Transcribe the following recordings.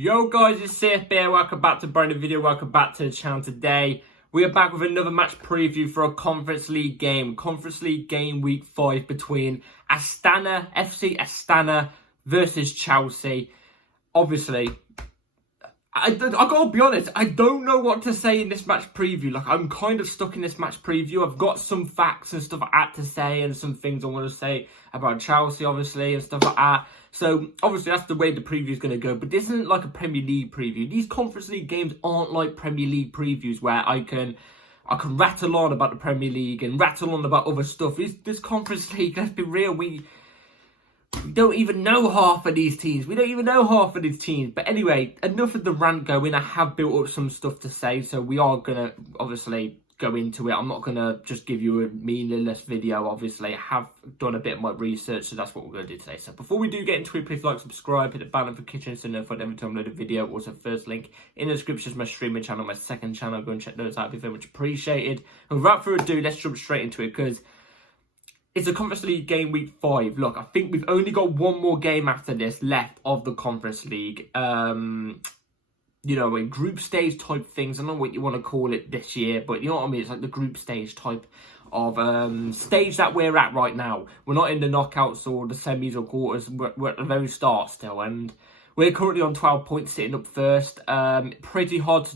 Yo guys, it's CFB. Welcome back to a brand new video. Welcome back to the channel. Today we are back with another match preview for a Conference League game. Conference League game week 5 between Astana, FC Astana versus Chelsea. Obviously, I gotta be honest, I don't know what to say in this match preview. Like, I'm kind of stuck in this match preview. I've got some facts and stuff like that to say, and some things I want to say about Chelsea, obviously, and stuff like that. So, obviously, that's the way the preview is going to go. But this isn't like a Premier League preview. These Conference League games aren't like Premier League previews where I can rattle on about the Premier League and rattle on about other stuff. This Conference League, let's be real, we don't even know half of these teams. But anyway, enough of the rant going. I have built up some stuff to say, so we are going to obviously go into it. I'm not going to just give you a meaningless video, obviously. I have done a bit of my research, so that's what we're going to do today. So before we do get into it, please like, subscribe, hit the bell notification so notified every time I upload a video. Also, first link in the description is my streaming channel, my second channel. Go and check those out. It'd be very much appreciated. And without further ado, let's jump straight into it, because it's a Conference League game week 5. Look, I think we've only got one more game after this left of the Conference League. You know, in group stage type things. I don't know what you want to call it this year, but you know what I mean? It's like the group stage type of stage that we're at right now. We're not in the knockouts or the semis or quarters. We're at the very start still, and we're currently on 12 points, sitting up first. Pretty hard to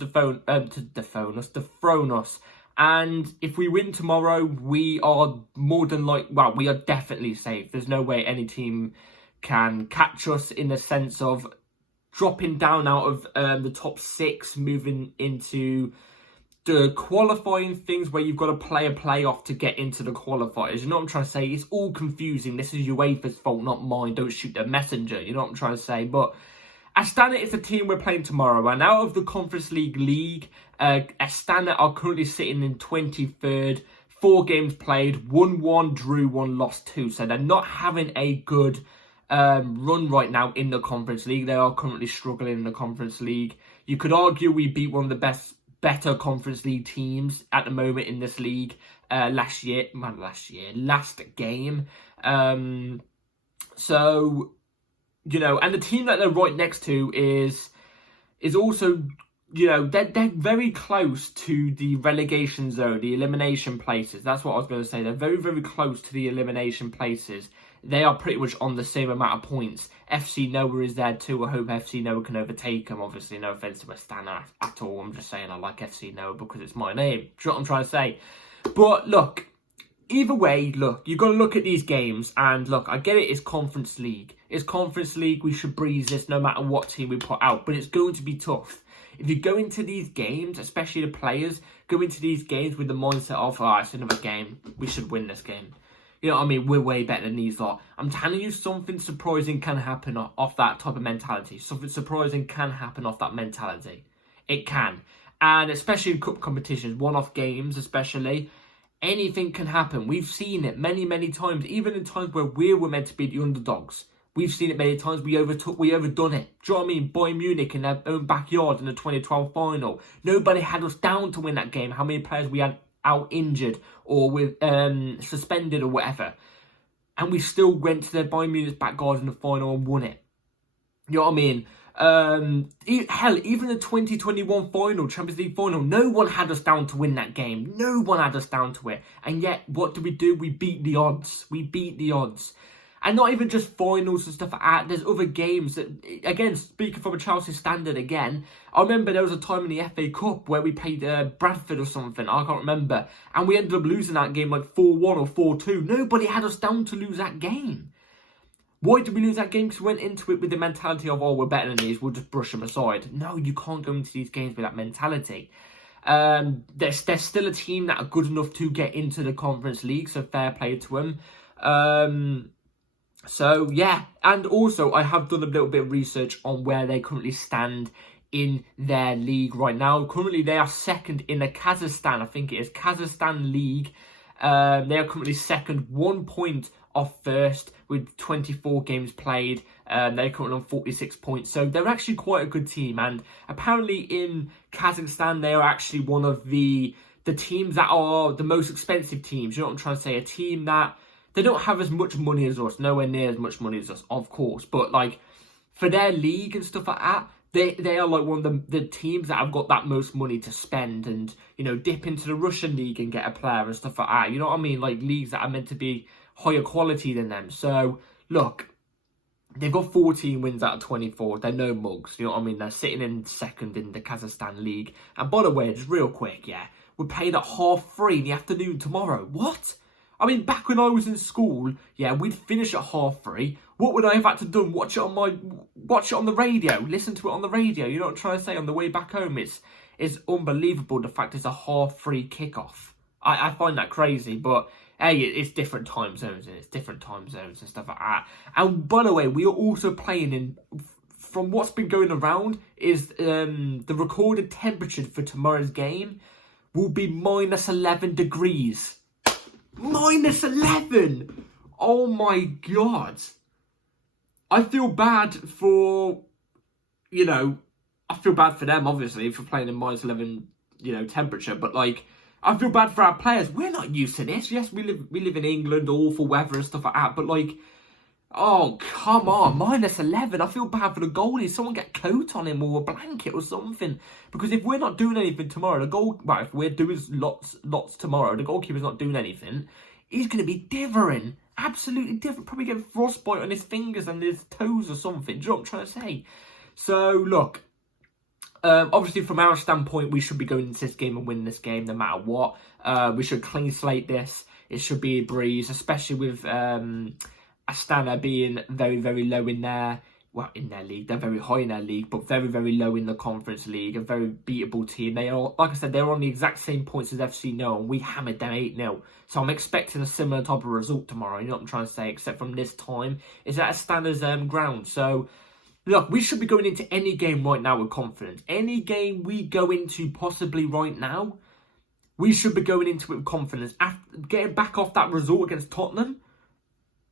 dethrone us. And if we win tomorrow, we are more than we are definitely safe. There's no way any team can catch us in the sense of dropping down out of the top 6, moving into the qualifying things where you've got to play a playoff to get into the qualifiers. You know what I'm trying to say? It's all confusing. This is UEFA's fault, not mine. Don't shoot the messenger. You know what I'm trying to say? But Astana is the team we're playing tomorrow. And out of the Conference League, Astana are currently sitting in 23rd. 4 games played, won 1, drew 1, lost 2. So they're not having a good run right now in the Conference League. They are currently struggling in the Conference League. You could argue we beat one of the better Conference League teams at the moment in this league last game. So, you know, and the team that they're right next to is also, you know, they're very close to the relegation zone, the elimination places. That's what I was going to say. They're very, very close to the elimination places. They are pretty much on the same amount of points. FC Noah is there too. I hope FC Noah can overtake them. Obviously, no offence to Astana at all. I'm just saying I like FC Noah because it's my name. Do you know what I'm trying to say? But look, either way, look, you've got to look at these games. And look, I get it. It's Conference League. It's Conference League. We should breeze this no matter what team we put out. But it's going to be tough. If you go into these games, especially the players, go into these games with the mindset of, it's another game. We should win this game. You know what I mean? We're way better than these lot. I'm telling you, something surprising can happen off that type of mentality. Something surprising can happen off that mentality. It can. And especially in cup competitions, one-off games especially, anything can happen. We've seen it many, many times. Even in times where we were meant to be the underdogs. We've seen it many times. We overdone it. Do you know what I mean? Bayern Munich in their own backyard in the 2012 final. Nobody had us down to win that game. How many players we had out injured or with suspended or whatever, and we still went to their Bayern Munich's back garden in the final and won it. You know what I mean? Hell, even the 2021 final, Champions League final, no one had us down to win that game. No one had us down to it. And yet, what did we do? We beat the odds. We beat the odds. And not even just finals and stuff like that. There's other games that, again, speaking from a Chelsea standard again, I remember there was a time in the FA Cup where we played Bradford or something. I can't remember. And we ended up losing that game like 4-1 or 4-2. Nobody had us down to lose that game. Why did we lose that game? Because we went into it with the mentality of, we're better than these. We'll just brush them aside. No, you can't go into these games with that mentality. There's still a team that are good enough to get into the Conference League. So fair play to them. So, yeah, and also I have done a little bit of research on where they currently stand in their league right now. Currently, they are second in the Kazakhstan, I think it is, Kazakhstan League. They are currently second, 1 point off first with 24 games played. They're currently on 46 points. So they're actually quite a good team. And apparently in Kazakhstan, they are actually one of the teams that are the most expensive teams. You know what I'm trying to say? A team that they don't have as much money as us, nowhere near as much money as us, of course. But, like, for their league and stuff like that, They are like one of the teams that have got that most money to spend and, you know, dip into the Russian league and get a player and stuff like that. You know what I mean? Like leagues that are meant to be higher quality than them. So, look, they've got 14 wins out of 24. They're no mugs. You know what I mean? They're sitting in second in the Kazakhstan league. And by the way, just real quick, yeah, we're paid at 3:30 in the afternoon tomorrow. What? I mean, back when I was in school, yeah, we'd finish at 3:30. What would I have had to do? Watch it on the radio, listen to it on the radio. You know what I'm trying to say? On the way back home, it's unbelievable. The fact it's a 3:30 kickoff. I find that crazy, but hey, it's different time zones and stuff like that. And by the way, we are also playing in. From what's been going around, is the recorded temperature for tomorrow's game will be -11 degrees. -11! Oh my god. I feel bad for, you know, I feel bad for them, obviously, for playing in -11, you know, temperature. But, like, I feel bad for our players. We're not used to this. Yes, we live in England, awful weather and stuff like that. But, like, oh, come on, -11. I feel bad for the goalie. Someone get a coat on him or a blanket or something. Because if we're not doing anything tomorrow, if we're doing lots tomorrow, the goalkeeper's not doing anything, he's going to be dithering. Absolutely different. Probably get frostbite on his fingers and his toes or something. Do you know what I'm trying to say? So, look. Obviously, from our standpoint, we should be going into this game and winning this game no matter what. We should clean slate this. It should be a breeze, especially with Astana being very, very low in their league. They're very high in their league, but very, very low in the Conference League. A very beatable team. They are, like I said, they're on the exact same points as FC No, and we hammered them 8-0. So I'm expecting a similar type of result tomorrow. You know what I'm trying to say? Except from this time, it's at Astana's ground. So, look, we should be going into any game right now with confidence. Any game we go into possibly right now, we should be going into it with confidence. After getting back off that result against Tottenham,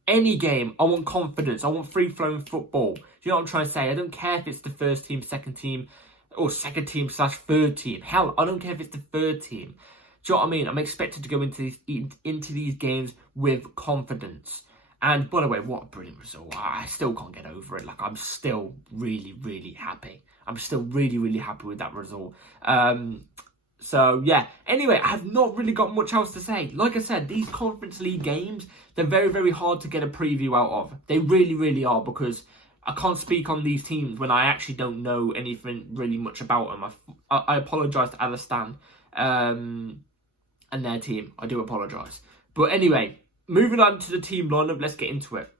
any game, I want confidence. I want free-flowing football. Do you know what I'm trying to say? I don't care if it's the first team, second team, or second team / third team. Hell, I don't care if it's the third team. Do you know what I mean? I'm expected to go into these games with confidence. And by the way, what a brilliant result. I still can't get over it. Like, I'm still really, really happy. I'm still really, really happy with that result. So, yeah. Anyway, I have not really got much else to say. Like I said, these Conference League games, they're very, very hard to get a preview out of. They really, really are, because I can't speak on these teams when I actually don't know anything really much about them. I apologise to Astana and their team. I do apologise. But anyway, moving on to the team lineup, let's get into it.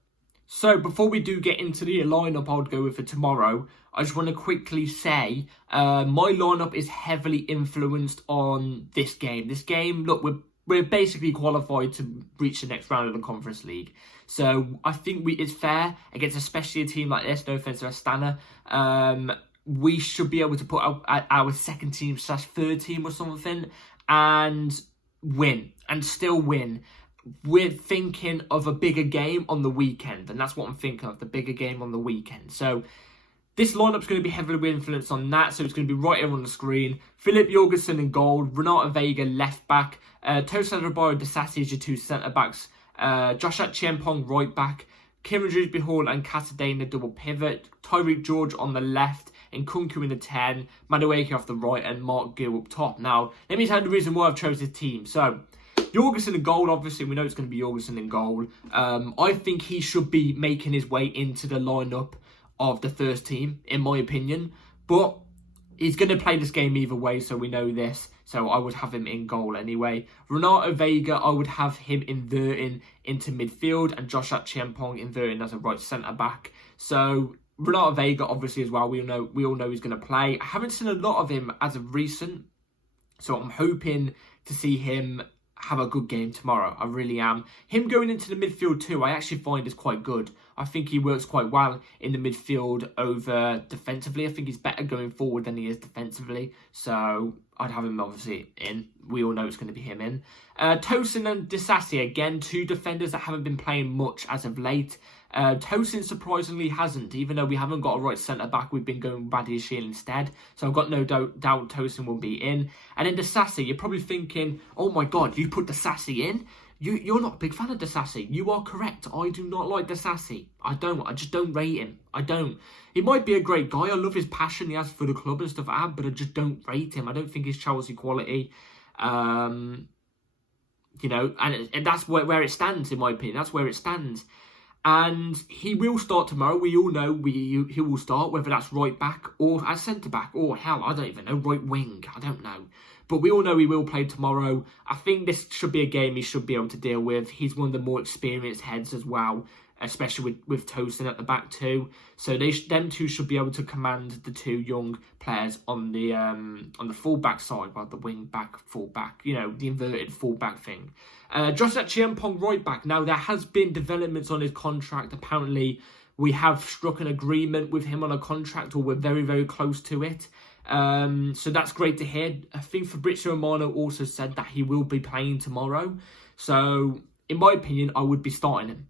So, before we do get into the lineup I would go with for tomorrow, I just want to quickly say my lineup is heavily influenced on this game. This game, look, we're basically qualified to reach the next round of the Conference League. So, I think it's fair against especially a team like this, no offence to Astana. We should be able to put our second team / third team or something and win, and still win. We're thinking of a bigger game on the weekend, and that's what I'm thinking of, the bigger game on the weekend. So this lineup's going to be heavily influenced on that, so it's going to be right here on the screen. Filip Jorgensen in goal, Renato Vega left back, Tosin Adebayo, Disasi as your two centre backs, Joshua Chiempong right back, Kieran Dewsbury Hall and Casadena double pivot, Tyreek George on the left, and Kunku in the 10, Madueke off the right, and Mark Gill up top. Now, let me tell you the reason why I've chosen this team. So, Jorgensen in goal, obviously, we know it's going to be Jorgensen in goal. I think he should be making his way into the lineup of the first team, in my opinion. But he's going to play this game either way, so we know this. So I would have him in goal anyway. Renato Vega, I would have him inverting into midfield, and Joshua Chiempong inverting as a right centre-back. So Renato Vega, obviously, as well, we all know he's going to play. I haven't seen a lot of him as of recent, so I'm hoping to see him have a good game tomorrow. I really am. Him going into the midfield too, I actually find is quite good. I think he works quite well in the midfield over defensively. I think he's better going forward than he is defensively. So I'd have him obviously in. We all know it's going to be him in. Tosin and Disasi, again, two defenders that haven't been playing much as of late. Tosin surprisingly hasn't, even though we haven't got a right centre-back, we've been going with Badiashile instead. So I've got no doubt Tosin will be in. And then Disasi, you're probably thinking, oh my God, you put Disasi in? You're not a big fan of Disasi. You are correct. I do not like Disasi. I don't. I just don't rate him. I don't. He might be a great guy. I love his passion he has for the club and stuff like that, but I just don't rate him. I don't think he's Chelsea quality. And that's where it stands, in my opinion. That's where it stands. And he will start tomorrow. We all know he will start, whether that's right back or as centre back, or hell, I don't even know, right wing. I don't know. But we all know he will play tomorrow. I think this should be a game he should be able to deal with. He's one of the more experienced heads as well, especially with Tosin at the back too. So them two should be able to command the two young players on the full-back side, well, the wing-back, full-back, the inverted full-back thing. Joshua Chiampong right-back. Now, there has been developments on his contract. Apparently, we have struck an agreement with him on a contract, or we're very, very close to it. So that's great to hear. I think Fabrizio Romano also said that he will be playing tomorrow. So, in my opinion, I would be starting him.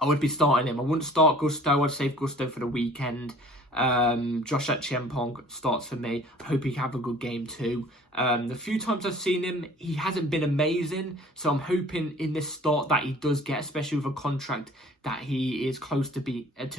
I wouldn't start Gusto. I'd save Gusto for the weekend. Josh Chiampong starts for me. I hope he can have a good game too. The few times I've seen him, he hasn't been amazing. So I'm hoping in this start that he does get, especially with a contract that he is close to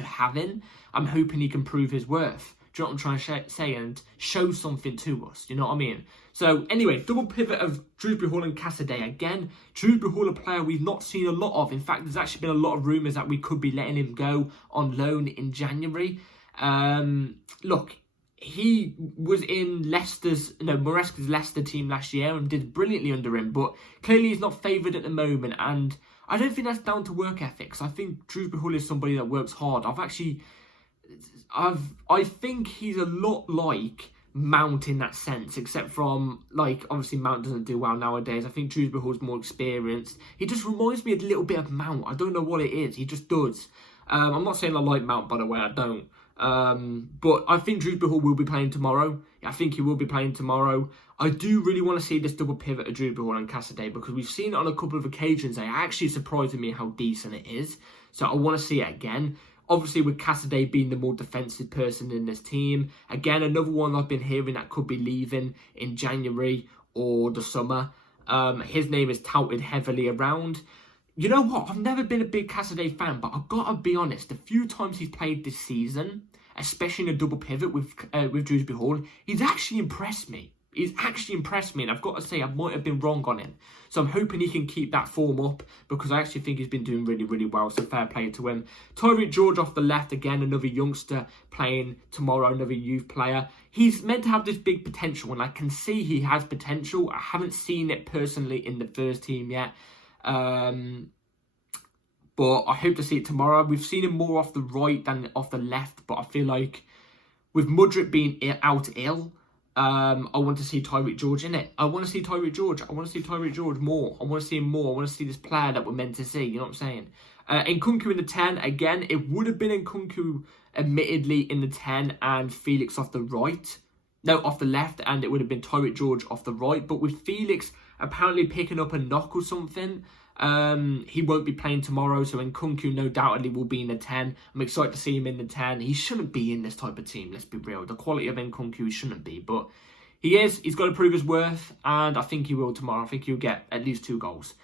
having. I'm hoping he can prove his worth. Do you know what I'm trying to say? And show something to us. You know what I mean? So, anyway, double pivot of Dewsbury Hall and Cassidy. Again, Dewsbury Hall, a player we've not seen a lot of. In fact, there's actually been a lot of rumours that we could be letting him go on loan in January. Look, he was in Maresca's Leicester team last year and did brilliantly under him. But clearly he's not favoured at the moment. And I don't think that's down to work ethics. I think Dewsbury Hall is somebody that works hard. I think he's a lot like Mount in that sense, except from, obviously Mount doesn't do well nowadays. I think Dewsbury Hall's more experienced. He just reminds me a little bit of Mount. I don't know what it is. He just does. I'm not saying I like Mount, by the way. I don't. But I think Dewsbury Hall will be playing tomorrow. I think he will be playing tomorrow. I do really want to see this double pivot of Dewsbury Hall and Cassidy, because we've seen it on a couple of occasions. It actually surprised me how decent it is. So I want to see it again. Obviously, with Cassidy being the more defensive person in this team. Again, another one I've been hearing that could be leaving in January or the summer. His name is touted heavily around. You know what? I've never been a big Cassidy fan, but I've got to be honest. The few times he's played this season, especially in a double pivot with Dewsbury Hall, he's actually impressed me. And I've got to say, I might have been wrong on him. So I'm hoping he can keep that form up, because I actually think he's been doing really, really well. So fair play to him. Tyreek George off the left, again, another youngster playing tomorrow, another youth player. He's meant to have this big potential, and I can see he has potential. I haven't seen it personally in the first team yet. But I hope to see it tomorrow. We've seen him more off the right than off the left, but I feel like with Mudryk being out ill, I want to see Tyreek George in it. I want to see Tyreek George more. I want to see him more. I want to see this player that we're meant to see. You know what I'm saying? Nkunku in the 10. Again, it would have been Nkunku, admittedly, in the 10 and Felix off the right. No, off the left, and it would have been Tyreek George off the right. But with Felix apparently picking up a knock or something, he won't be playing tomorrow, so Nkunku no doubtedly will be in the 10. I'm excited to see him in the 10. He shouldn't be in this type of team, let's be real. The quality of Nkunku shouldn't be, but he is. He's got to prove his worth, and I think he will tomorrow. I think he'll get at least 2 goals.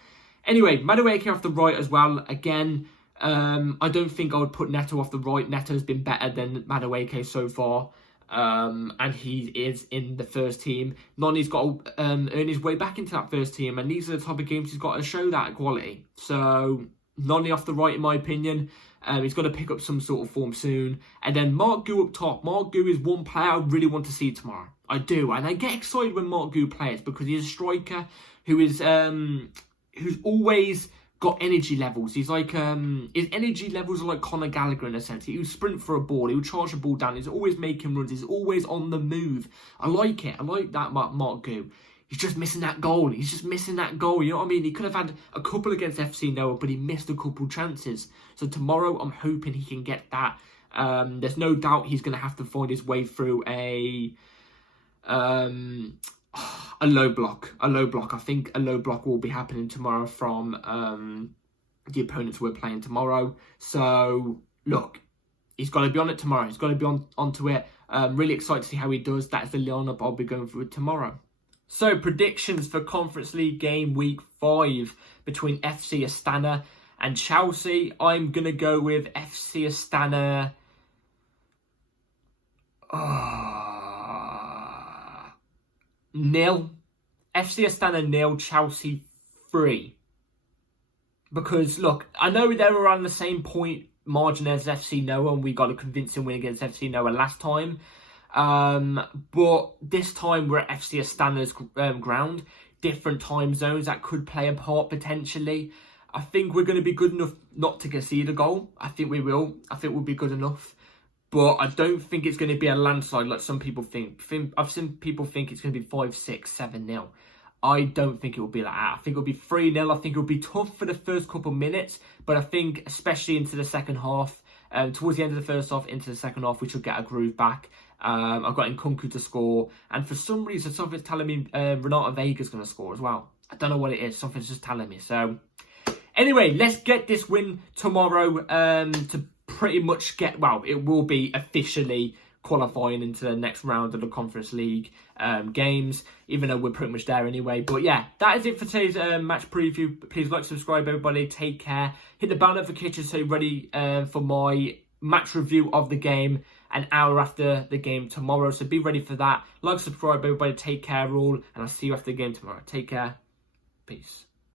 Anyway, Madueke off the right as well. Again, I don't think I would put Neto off the right. Neto's been better than Madueke so far. And he is in the first team. Noni's got to earn his way back into that first team, and these are the type of games he's got to show that quality. So Noni off the right, in my opinion. He's got to pick up some sort of form soon. And then Mark Gu up top. Mark Gu is one player I really want to see tomorrow. I do, and I get excited when Mark Gu plays, because he's a striker who is who's always got energy levels. He's like, his energy levels are like Conor Gallagher in a sense. He would sprint for a ball. He would charge the ball down. He's always making runs. He's always on the move. I like it. I like that Mark Gu. He's just missing that goal. You know what I mean? He could have had a couple against FC Noah, but he missed a couple chances. So tomorrow, I'm hoping he can get that. There's no doubt he's going to have to find his way through a low block. I think a low block will be happening tomorrow from the opponents we're playing tomorrow. So, look, he's got to be on it tomorrow. He's got to be onto it. Really excited to see how he does. That's the lineup I'll be going through tomorrow. So, predictions for Conference League game week 5 between FC Astana and Chelsea. I'm going to go with FC Astana. Nil. FC Astana nil, Chelsea 3. Because, look, I know they were on the same point margin as FC Noah, and we got a convincing win against FC Noah last time. But this time we're at FC Astana's ground. Different time zones that could play a part potentially. I think we're going to be good enough not to concede a goal. I think we will. I think we'll be good enough. But I don't think it's going to be a landslide like some people think. I've seen people think it's going to be 5, 6, 7-0. I don't think it will be like that. I think it'll be 3-0. I think it'll be tough for the first couple of minutes. But I think especially into the second half, towards the end of the first half, into the second half, we should get a groove back. I've got Nkunku to score. And for some reason, something's telling me Renato Vega's going to score as well. I don't know what it is. Something's just telling me. So, anyway, let's get this win tomorrow to pretty much get... Well, it will be officially qualifying into the next round of the Conference League games, even though we're pretty much there anyway. But yeah, that is it for today's match preview. Please like, subscribe, everybody. Take care. Hit the bell notification so you're ready for my match review of the game an hour after the game tomorrow. So be ready for that. Like, subscribe, everybody. Take care all, and I'll see you after the game tomorrow. Take care. Peace.